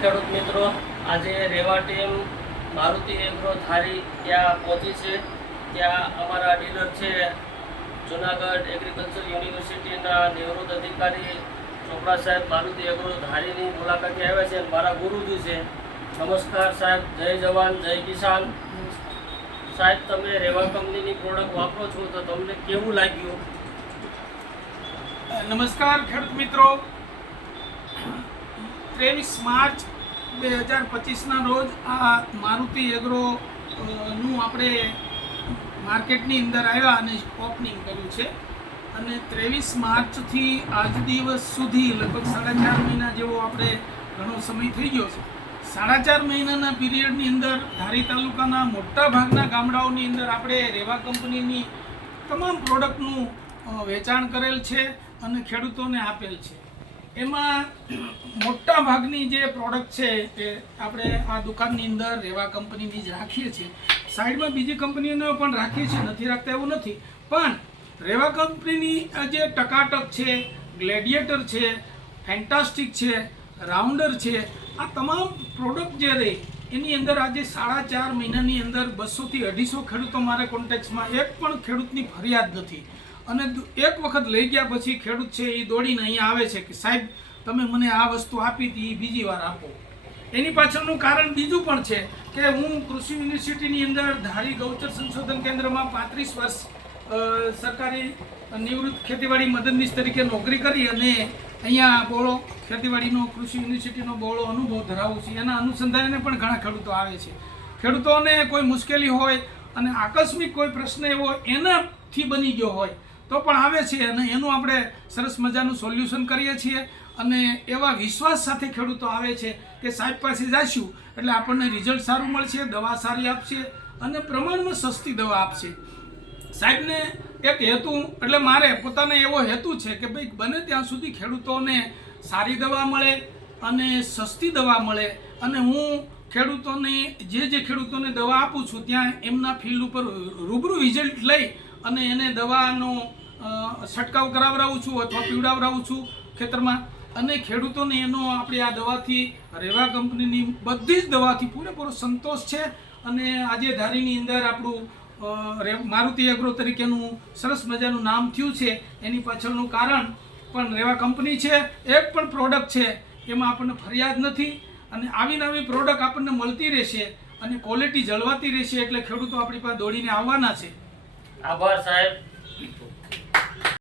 ખેડૂત મિત્રો, આજે રેવા ટીમ મારુતિ એગ્રો ધારી ત્યાં પહોંચી છે. ત્યાં અમારા ડીલર છે જુનાગઢ એગ્રીકલ્ચર યુનિવર્સિટીના નિવૃત્ત અધિકારી ચોપડા સાહેબ મારુતિ એગ્રો ધારીની મુલાકાતે આવ્યા છે. મારા ગુરુજી છે. નમસ્કાર સાહેબ, જય જવાન જય કિસાન. સાહેબ, તમે રેવા કંપનીની પ્રોડક્ટ વાપરો છો તો તમને કેવું લાગ્યું? નમસ્કાર ખેડૂત મિત્રો, 23 માર્ચ 2025ના રોજ આ મારુતિ એગ્રો નું આપણે માર્કેટની અંદર આવ્યા અને ઓપનિંગ કર્યું છે. અને 23 માર્ચથી આજ દિવસ સુધી લગભગ 4.5 મહિના જેવો આપણે ઘણો સમય થઈ ગયો છે. 4.5 મહિનાના પીરિયડની અંદર ધારી તાલુકાના મોટા ભાગના ગામડાઓની અંદર આપણે રેવા કંપનીની તમામ પ્રોડક્ટનું વેચાણ કરેલ છે અને ખેડૂતોને આપેલ છે. એમાં મોટા ભાગની જે પ્રોડક્ટ છે એ આપણે આ દુકાનની અંદર રેવા કંપનીની જ રાખીએ છીએ. સાઈડમાં બીજી કંપનીઓને પણ રાખીએ છીએ, નથી રાખતા એવું નથી, પણ રેવા કંપનીની જે ટકાટક છે, ગ્લેડિયેટર છે, ફેન્ટાસ્ટિક છે, રાઉન્ડર છે, આ તમામ પ્રોડક્ટ જે રહી એની અંદર આજે 4.5 મહિનાની અંદર 200 થી 250 ખેડૂતો મારા કોન્ટેક્ટમાં, એક પણ ખેડૂતની ફરિયાદ નથી. અને એક વખત લઈ ગયા પછી ખેડૂત છે એ દોડીને અહીંયા આવે છે કે સાહેબ તમે મને આ વસ્તુ આપી હતી એ બીજી વાર આપો. એની પાછળનું કારણ બીજું પણ છે કે હું કૃષિ યુનિવર્સિટીની અંદર ધારી ગૌચર સંશોધન કેન્દ્રમાં 35 વર્ષ સરકારી નિવૃત્ત ખેતીવાડી મદદનીશ તરીકે નોકરી કરી અને અહીંયા બહોળો ખેતીવાડીનો કૃષિ યુનિવર્સિટીનો બહોળો અનુભવ ધરાવું છું. એના અનુસંધાને પણ ઘણા ખેડૂતો આવે છે. ખેડૂતોને કોઈ મુશ્કેલી હોય અને આકસ્મિક કોઈ પ્રશ્ન એવો એનાથી બની ગયો હોય તો પણ આવે છે અને એનું આપણે સરસ મજાનું સોલ્યુશન કરીએ છીએ. અને એવા વિશ્વાસ સાથે ખેડૂતો આવે છે કે સાહેબ પાસે જઈશું એટલે આપણને રિઝલ્ટ સારું મળશે, દવા સારી આપશે અને પ્રમાણમાં સસ્તી દવા આપશે. સાહેબને એક હેતુ, એટલે મારે પોતાને એવો હેતુ છે કે ભાઈ બને ત્યાં સુધી ખેડૂતોને સારી દવા મળે અને સસ્તી દવા મળે. અને હું ખેડૂતોને જે ખેડૂતોને દવા આપું છું ત્યાં એમના ફિલ્ડ ઉપર રૂબરૂ રિઝલ્ટ લઈ અને એને દવાનો છંટકાવ કરાવડાવું છું અથવા પીવડાવડાવું છું ખેતરમાં. અને ખેડૂતોને એનો આપણી આ દવાથી, રેવા કંપનીની બધી જ દવાથી પૂરેપૂરો સંતોષ છે. અને આજે ધારીની અંદર આપણું મારુતિ એગ્રો તરીકેનું સરસ મજાનું નામ થયું છે. એની પાછળનું કારણ પણ રેવા કંપની છે. એક પણ પ્રોડક્ટ છે એમાં આપણને ફરિયાદ નથી અને આવી નવી પ્રોડક્ટ આપણને મળતી રહેશે અને ક્વોલિટી જળવાતી રહેશે એટલે ખેડૂતો આપણી પાસે દોડીને આવવાના છે. આભાર સાહેબ.